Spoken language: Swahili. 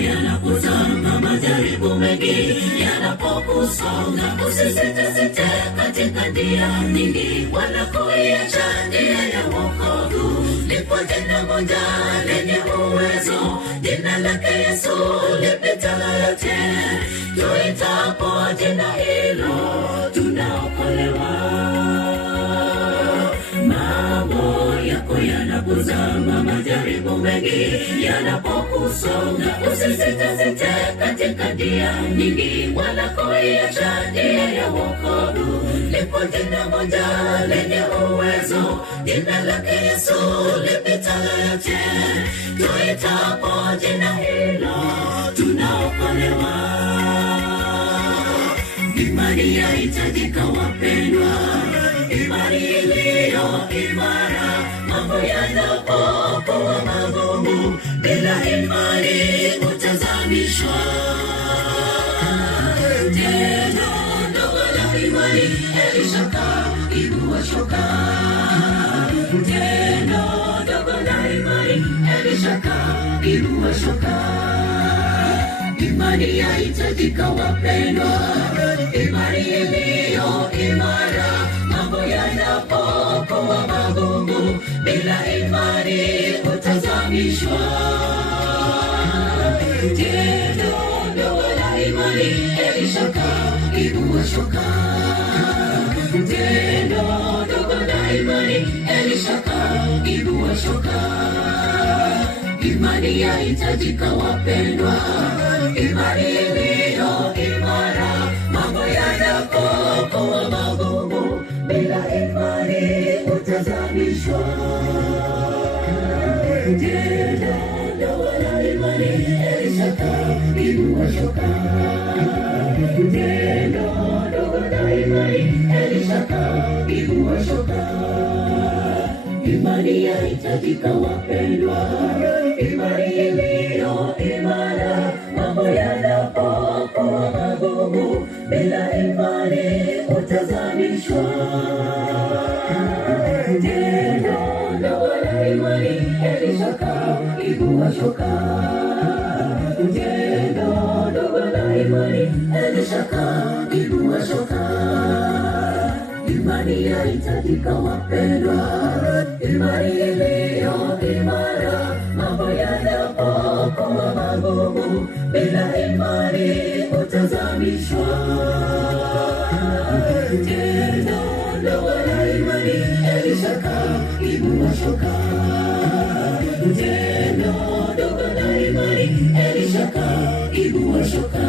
Yanapozama majaribu mengi yanapokusonga, usisite katika njia nyingi, wala kuiacha njia ya wokovu. Lipo jina moja lenye uwezo, jina lake Yesu lipita yote. Tuitapo jina hilo tunaokolewa. Mambo yako yanapozama majaribu mengi yanapokusonga, usisite katika njia nyingi, wala kuiacha njia ya wokovu. Lipo jina moja lenye uwezo, jina lake Yesu lipita yote. Tuitapo jina hilo tunaokolewa. Imani yahitajika wapendwa, imani iliyo imara. Mambo yanapokuwa magumu, bila imani utazamishwa. Tendo ndogo la imani Elishaka ibua shoka. Tendo ndogo la imani Elishaka ibua shoka. Imani yahitajika wapendwa, imani iliyo imara. Mambo yanapokuwa magumu, bila imani utazamishwa. Tendo ndogo la imani Elishaka ibua shoka. Tendo ndogo la imani Elishaka ibua shoka. Imani yahitajika wapendwa, imani iliyo imara. Mambo yanapokuwa magumu, bila imani utazamishwa. Tendo ndogo la imani Elishaka ibua shoka. Tendo ndogo la imani Elishaka ibua shoka. Imani yahitajika wapendwa, imani iliyo imara. Mambo yanapokuwa magumu, bila imani utazamishwa. Tendo ndogo la imani Elishaka ibua shoka. Tendo ndogo la imani Elishaka ibua shoka. Imani yahitajika wapendwa, imani iliyo imara. Mambo yanapokuwa magumu, bila imani utazamishwa. Tendo ndogo la imani Elishaka ibua shoka. Tendo ndogo la imani Elishaka ibua shoka.